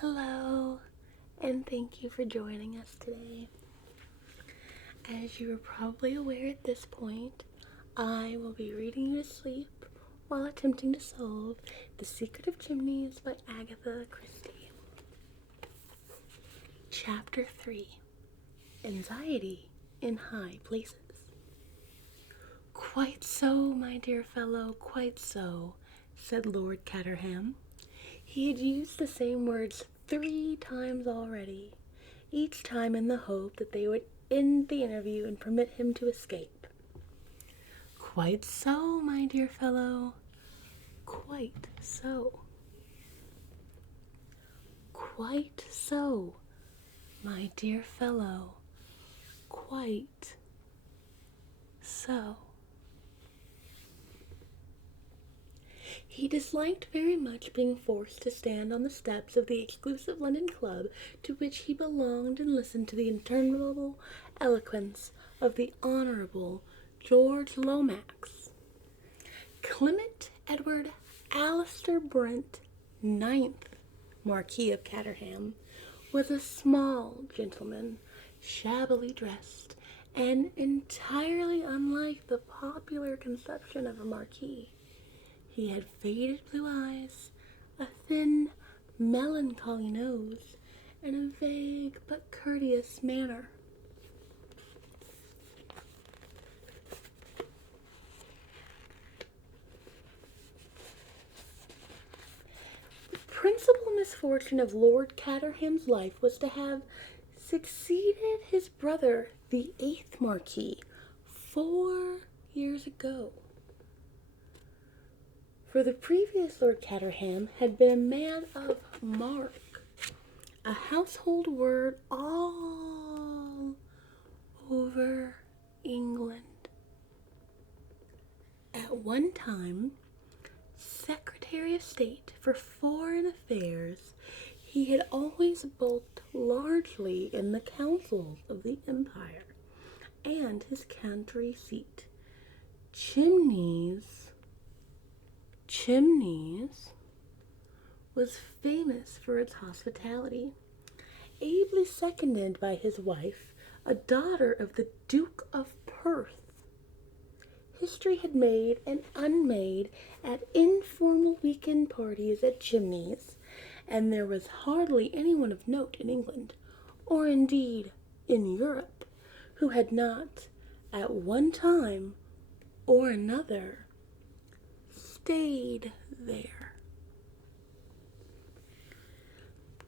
Hello, and thank you for joining us today. As you are probably aware at this point, I will be reading you to sleep while attempting to solve The Secret of Chimneys by Agatha Christie. Chapter 3, Anxiety in High Places. "Quite so, my dear fellow, quite so," said Lord Caterham. He had used the same words 3 times already, each time in the hope that they would end the interview and permit him to escape. "Quite so, my dear fellow, quite so. Quite so, my dear fellow, quite so." He disliked very much being forced to stand on the steps of the exclusive London club to which he belonged and listen to the interminable eloquence of the Honourable George Lomax. Clement Edward Alistair Brent, 9th Marquis of Caterham, was a small gentleman, shabbily dressed, and entirely unlike the popular conception of a marquis. He had faded blue eyes, a thin, melancholy nose, and a vague but courteous manner. The principal misfortune of Lord Caterham's life was to have succeeded his brother, the 8th Marquis, 4 years ago. For the previous Lord Caterham had been a man of mark, a household word all over England. At one time, Secretary of State for Foreign Affairs, he had always bulked largely in the councils of the empire, and his country seat, Chimneys, was famous for its hospitality. Ably seconded by his wife, a daughter of the Duke of Perth, history had made and unmade at informal weekend parties at Chimneys, and there was hardly anyone of note in England, or indeed in Europe, who had not, at one time or another, stayed there.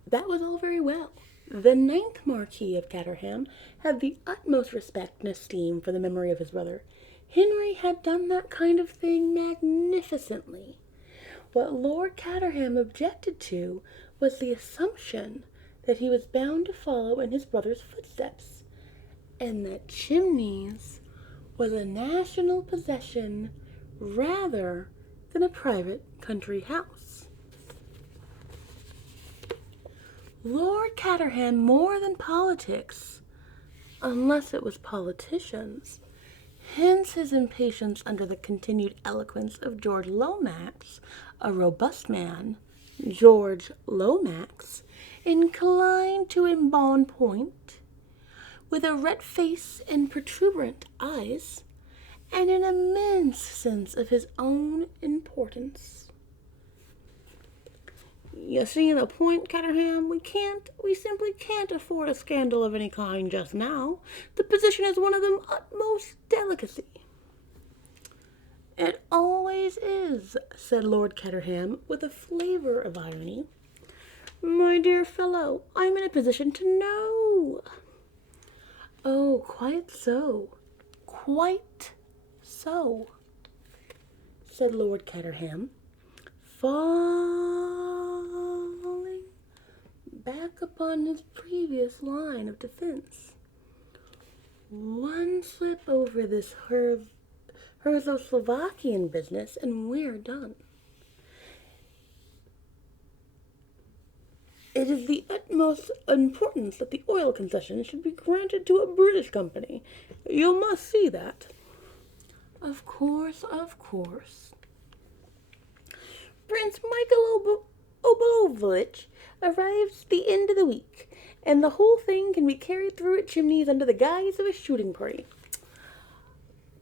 That was all very well. The 9th Marquis of Caterham had the utmost respect and esteem for the memory of his brother. Henry had done that kind of thing magnificently. What Lord Caterham objected to was the assumption that he was bound to follow in his brother's footsteps, and that Chimneys was a national possession rather than a private country house. Lord Caterham, more than politics, unless it was politicians, hence his impatience under the continued eloquence of George Lomax, a robust man, George Lomax, inclined to embonpoint, with a red face and protuberant eyes, and an immense sense of his own importance. "You see the point, Caterham? We simply can't afford a scandal of any kind just now. The position is one of the utmost delicacy." "It always is," said Lord Caterham, with a flavor of irony. "My dear fellow, I'm in a position to know." "Oh, quite so, quite so," said Lord Caterham, falling back upon his previous line of defense. "One slip over this Herzoslovakian business, and we're done. It is the utmost importance that the oil concession should be granted to a British company. You must see that." Of course. Prince Michael Obolovich arrives the end of the week, and the whole thing can be carried through at Chimneys under the guise of a shooting party.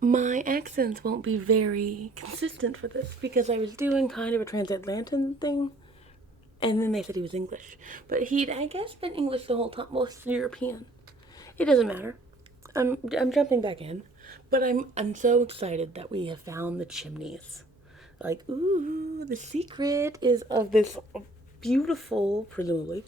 My accents won't be very consistent for this because I was doing kind of a transatlantic thing, and then they said he was English. But he'd, I guess, been English the whole time. Well, it's European. It doesn't matter. I'm jumping back in, but I'm so excited that we have found the Chimneys. Like, ooh, the secret is of this beautiful, presumably,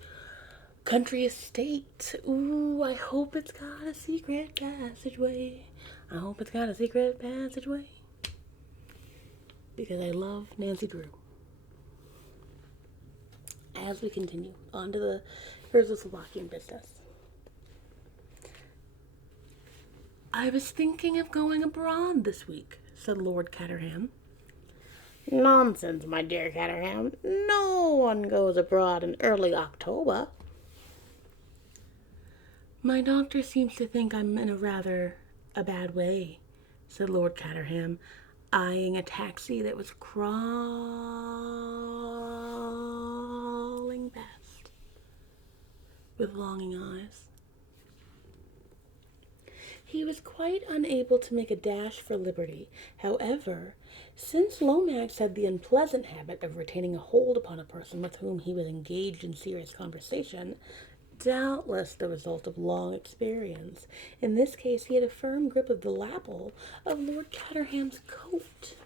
country estate. Ooh, I hope it's got a secret passageway. I hope it's got a secret passageway. Because I love Nancy Drew. As we continue on to the Czechoslovakian business. I was thinking of going abroad this week, said Lord Caterham. Nonsense, my dear Caterham. No one goes abroad in early October. My doctor seems to think I'm in a bad way, said Lord Caterham, eyeing a taxi that was crawling past with longing eyes. He was quite unable to make a dash for liberty. However, since Lomax had the unpleasant habit of retaining a hold upon a person with whom he was engaged in serious conversation, doubtless the result of long experience, in this case he had a firm grip of the lapel of Lord Caterham's coat.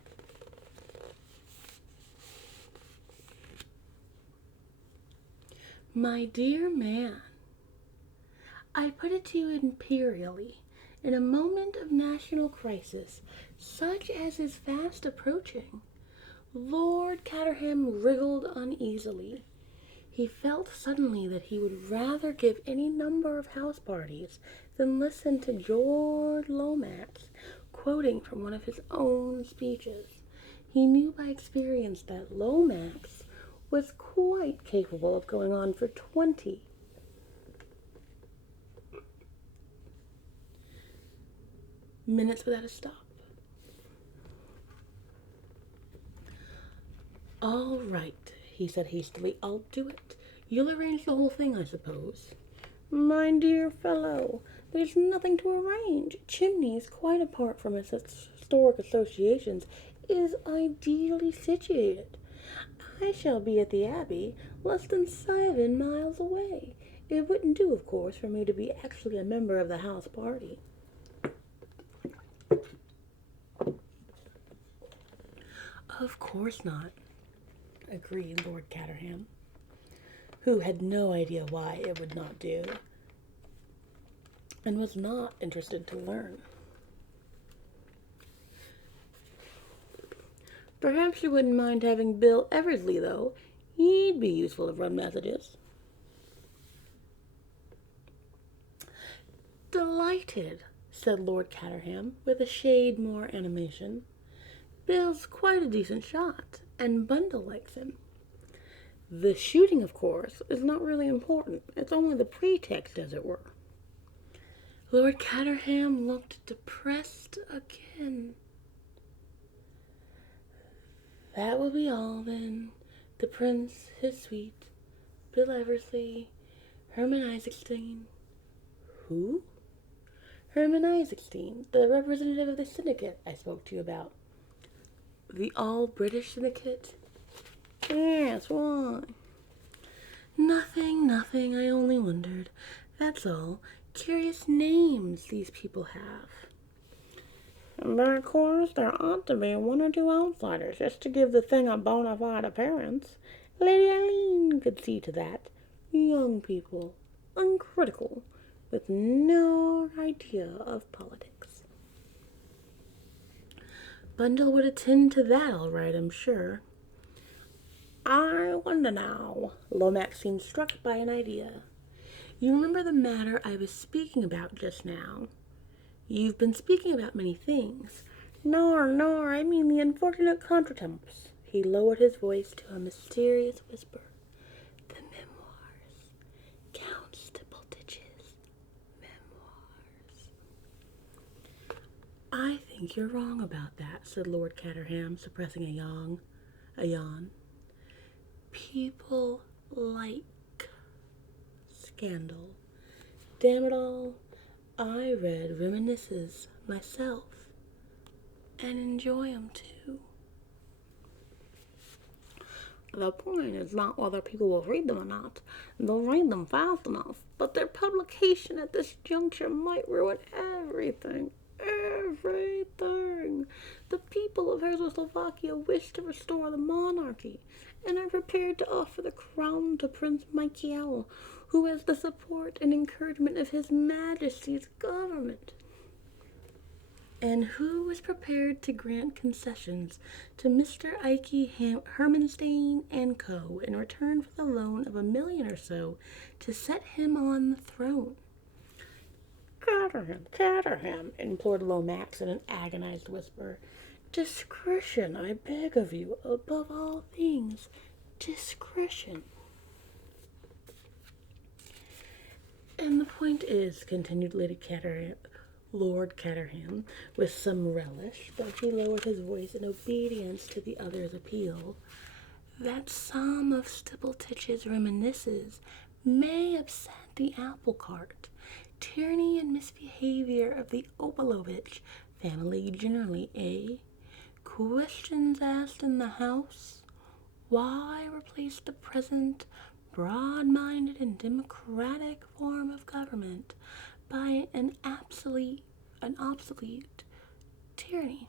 My dear man, I put it to you imperially. In a moment of national crisis, such as is fast approaching, Lord Caterham wriggled uneasily. He felt suddenly that he would rather give any number of house parties than listen to George Lomax quoting from one of his own speeches. He knew by experience that Lomax was quite capable of going on for 20 minutes without a stop. All right, he said hastily, I'll do it. You'll arrange the whole thing, I suppose. My dear fellow, there's nothing to arrange. Chimneys, quite apart from its historic associations, is ideally situated. I shall be at the Abbey, less than 7 miles away. It wouldn't do, of course, for me to be actually a member of the house party. Of course not, agreed Lord Caterham, who had no idea why it would not do, and was not interested to learn. Perhaps you wouldn't mind having Bill Eversley, though. He'd be useful to run messages. Delighted, said Lord Caterham, with a shade more animation. Bill's quite a decent shot, and Bundle likes him. The shooting, of course, is not really important. It's only the pretext, as it were. Lord Caterham looked depressed again. That will be all, then. The prince, his suite, Bill Eversley, Herman Isaacstein. Who? Herman Isaacstein, the representative of the syndicate I spoke to you about. The all-British syndicate? Yes, why? Nothing, I only wondered. That's all. Curious names these people have. But of course, there ought to be one or two outsiders, just to give the thing a bona fide appearance. Lady Eileen could see to that. Young people, uncritical, with no idea of politics. Bundle would attend to that all right, I'm sure. I wonder now. Lomax seemed struck by an idea. You remember the matter I was speaking about just now? You've been speaking about many things. Nor, I mean the unfortunate contretemps. He lowered his voice to a mysterious whisper. The memoirs. Constable Ditch's memoirs. I think you're wrong about that, said Lord Caterham, suppressing a yawn. People like scandal. Damn it all, I read reminiscences myself, and enjoy 'em too. The point is not whether people will read them or not. They'll read them fast enough, but their publication at this juncture might ruin everything. Everything. The people of Czechoslovakia wish to restore the monarchy, and are prepared to offer the crown to Prince Michael, who has the support and encouragement of His Majesty's government, and who is prepared to grant concessions to Mr. Ike Hermanstein and Co. in return for the loan of $1 million or so to set him on the throne. Caterham, implored Lomax in an agonized whisper. Discretion, I beg of you, above all things, discretion. And the point is, continued Lord Caterham, with some relish, though he lowered his voice in obedience to the other's appeal, that some of Stipletitch's reminiscences may upset the apple cart. Tyranny and misbehavior of the Opalovich family generally, eh? Questions asked in the House? Why replace the present broad-minded and democratic form of government by an obsolete tyranny?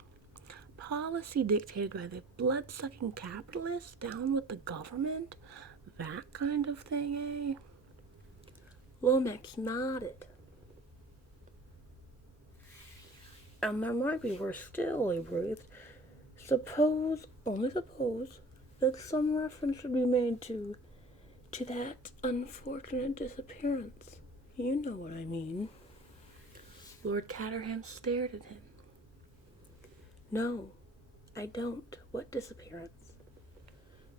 Policy dictated by the blood-sucking capitalists, down with the government? That kind of thing, eh? Lomax nodded. And there might be worse still, he breathed. Suppose, only suppose, that some reference should be made to that unfortunate disappearance. You know what I mean. Lord Caterham stared at him. No, I don't. What disappearance?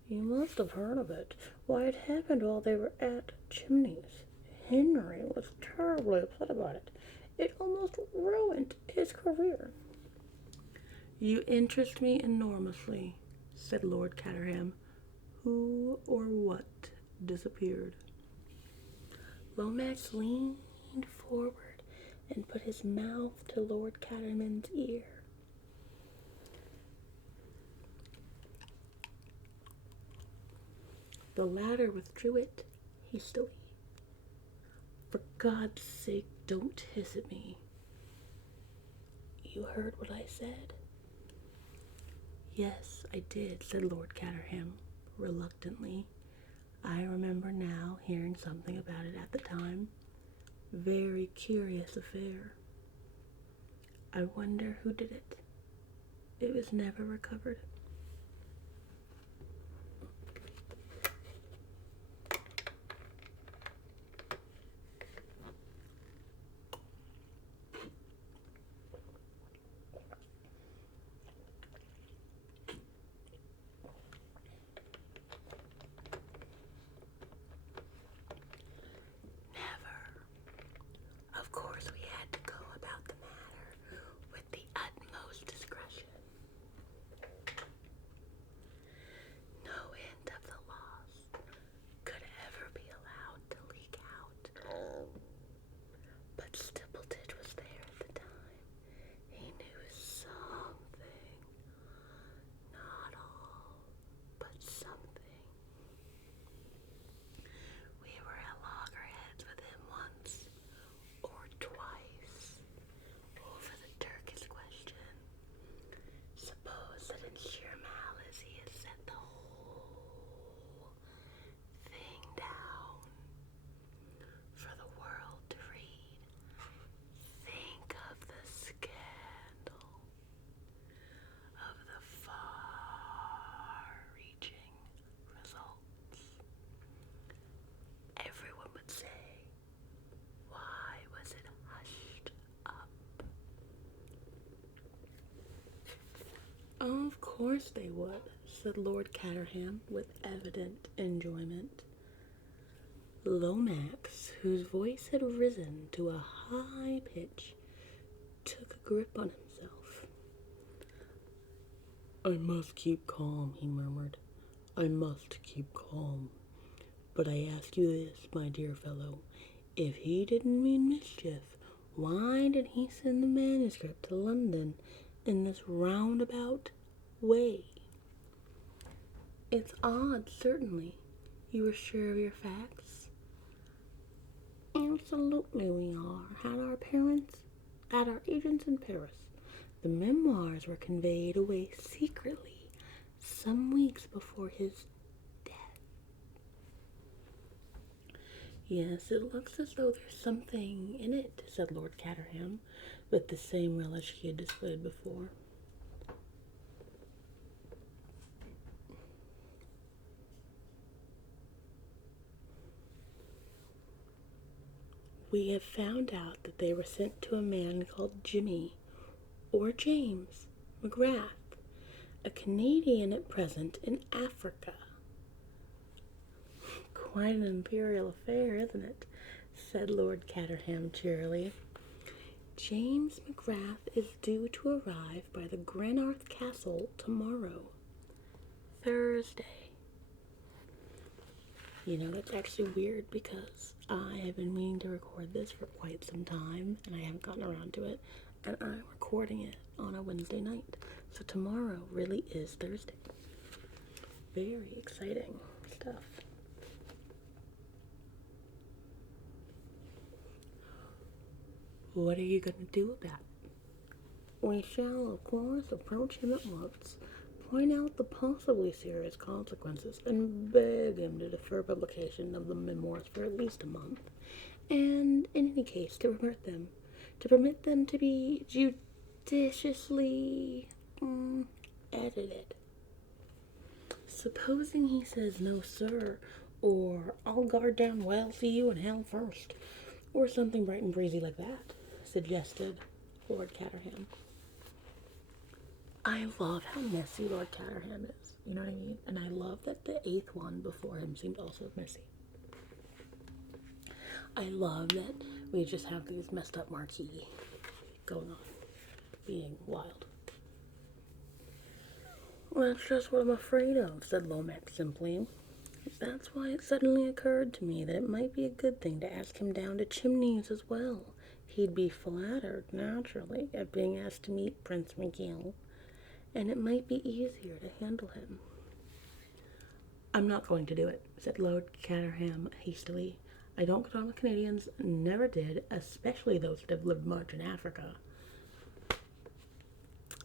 You must have heard of it. Why, it happened while they were at Chimneys. Henry was terribly upset about it. It almost ruined his career. You interest me enormously, said Lord Caterham. Who or what disappeared? Lomax leaned forward and put his mouth to Lord Caterham's ear. The latter withdrew it hastily. For God's sake, don't hiss at me. You heard what I said? Yes, I did, said Lord Caterham, reluctantly. I remember now hearing something about it at the time. Very curious affair. I wonder who did it. It was never recovered. Of course, we had to go about the matter with the utmost discretion. No hint of the loss could ever be allowed to leak out. But Stipletitch was there at the time. He knew something. Not all, but something. We were at loggerheads with him once. Or twice, over the Turkish question. Suppose that in sheer malice he has set the whole thing down for the world to read. Think of the scandal, of the far-reaching results. Everyone would say, why was it hushed up? Of course they would, said Lord Caterham with evident enjoyment. Lomax, whose voice had risen to a high pitch, took a grip on himself. I must keep calm, he murmured. I must keep calm. But I ask you this, my dear fellow, if he didn't mean mischief, why did he send the manuscript to London in this roundabout way? It's odd, certainly. You are sure of your facts? Absolutely we are. Had our agents in Paris. The memoirs were conveyed away secretly some weeks before his death. Yes, it looks as though there's something in it, said Lord Caterham, with the same relish he had displayed before. We have found out that they were sent to a man called Jimmy, or James, McGrath, a Canadian at present in Africa. Quite an imperial affair, isn't it? Said Lord Caterham cheerily. James McGrath is due to arrive by the Granarth Castle tomorrow, Thursday. You know, that's actually weird because I have been meaning to record this for quite some time and I haven't gotten around to it, and I'm recording it on a Wednesday night. So tomorrow really is Thursday. Very exciting stuff. What are you going to do about it? We shall, of course, approach him at once, point out the possibly serious consequences, and beg him to defer publication of the memoirs for at least a month, and, in any case, to permit them to be judiciously edited. Supposing he says, no, sir, or I'll guard down well, see you in hell first, or something bright and breezy like that, suggested Lord Caterham. I love how messy Lord Caterham is, you know what I mean? And I love that the 8th one before him seemed also messy. I love that we just have these messed up marquee going on, being wild. Well, that's just what I'm afraid of, said Lomax simply. That's why it suddenly occurred to me that it might be a good thing to ask him down to Chimneys as well. He'd be flattered, naturally, at being asked to meet Prince McGill, and it might be easier to handle him. I'm not going to do it, said Lord Caterham hastily. I don't get on with Canadians, never did, especially those that have lived much in Africa.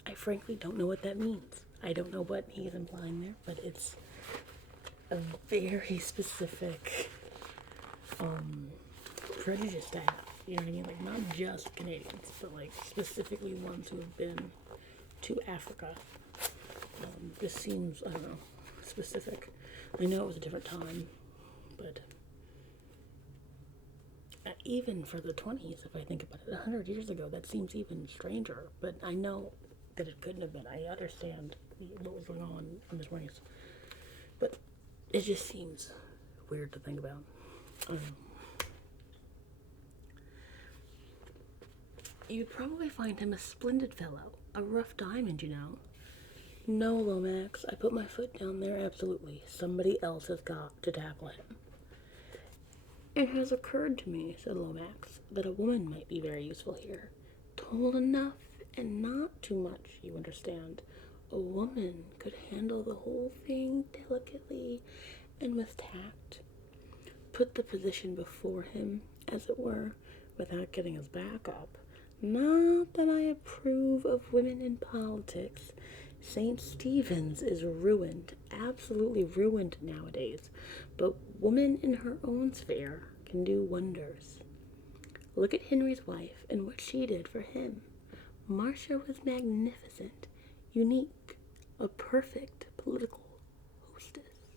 I frankly don't know what that means. I don't know what he's implying there, but it's a very specific prejudice to have. You know what I mean? Like, not just Canadians, but like specifically ones who have been to Africa. This seems, I don't know, specific. I know it was a different time, but even for the 20s, if I think about it, 100 years ago, that seems even stranger. But I know that it couldn't have been. I understand what was going on in the 20s. But it just seems weird to think about. You'd probably find him a splendid fellow. A rough diamond, you know. No, Lomax, I put my foot down there, absolutely. Somebody else has got to tackle him. It has occurred to me, said Lomax, that a woman might be very useful here. Tall enough and not too much, you understand. A woman could handle the whole thing delicately and with tact. Put the position before him, as it were, without getting his back up. Not that I approve of women in politics. St. Stephen's is ruined, absolutely ruined nowadays, but woman in her own sphere can do wonders. Look at Henry's wife and what she did for him. Marcia was magnificent, unique, a perfect political hostess.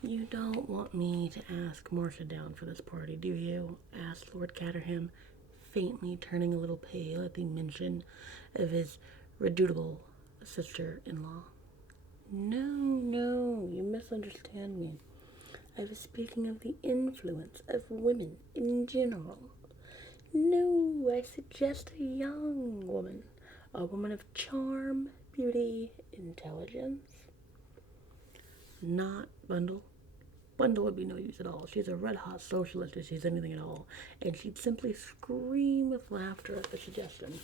You don't want me to ask Marcia down for this party, do you? Asked Lord Caterham, faintly turning a little pale at the mention of his redoubtable sister-in-law. No, you misunderstand me. I was speaking of the influence of women in general. No, I suggest a young woman, a woman of charm, beauty, intelligence. Not Bundle, Bundle would be no use at all. She's a red-hot socialist if she's anything at all, and she'd simply scream with laughter at the suggestion.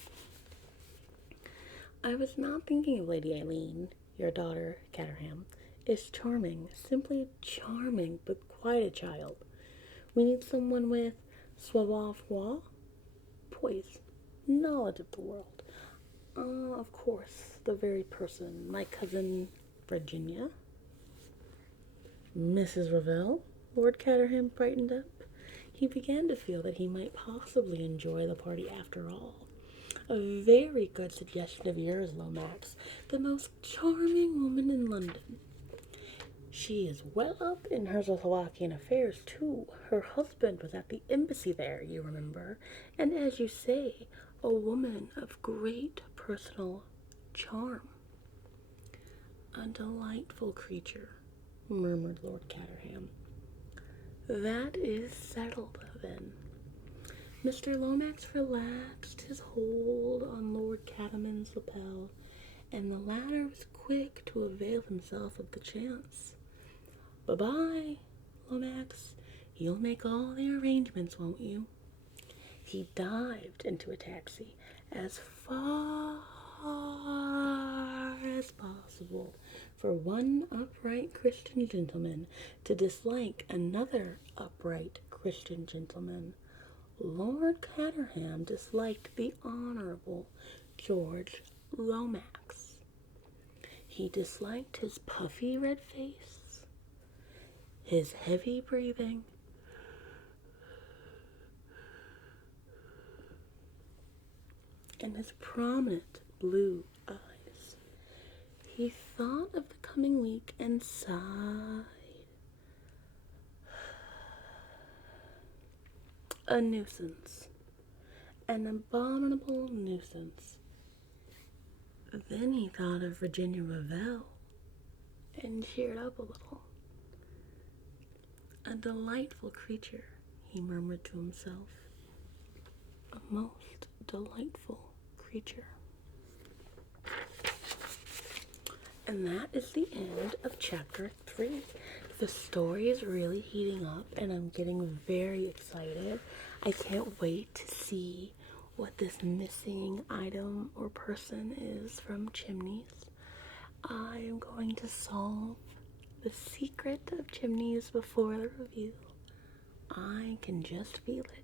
I was not thinking of Lady Eileen, your daughter, Caterham. Is charming, simply charming, but quite a child. We need someone with savoir-faire, poise, knowledge of the world. Of course, the very person, my cousin Virginia. Mrs. Revell? Lord Caterham brightened up. He began to feel that he might possibly enjoy the party after all. A very good suggestion of yours, Lomax. The most charming woman in London. She is well up in her Czechoslovakian affairs, too. Her husband was at the embassy there, you remember, and as you say, a woman of great personal charm. A delightful creature, murmured Lord Caterham. That is settled, then. Mr. Lomax relaxed his hold on Lord Caterham's lapel, and the latter was quick to avail himself of the chance. Bye-bye, Lomax. You'll make all the arrangements, won't you? He dived into a taxi as far as possible for one upright Christian gentleman to dislike another upright Christian gentleman. Lord Caterham disliked the Honorable George Lomax. He disliked his puffy red face, his heavy breathing, and his prominent blue eyes. He thought of the coming week and sighed. A nuisance. An abominable nuisance. Then he thought of Virginia Revell and cheered up a little. A delightful creature, he murmured to himself. A most delightful creature. And that is the end of chapter 3. The story is really heating up and I'm getting very excited. I can't wait to see what this missing item or person is from Chimneys. I am going to solve the secret of Chimneys before the review. I can just feel it.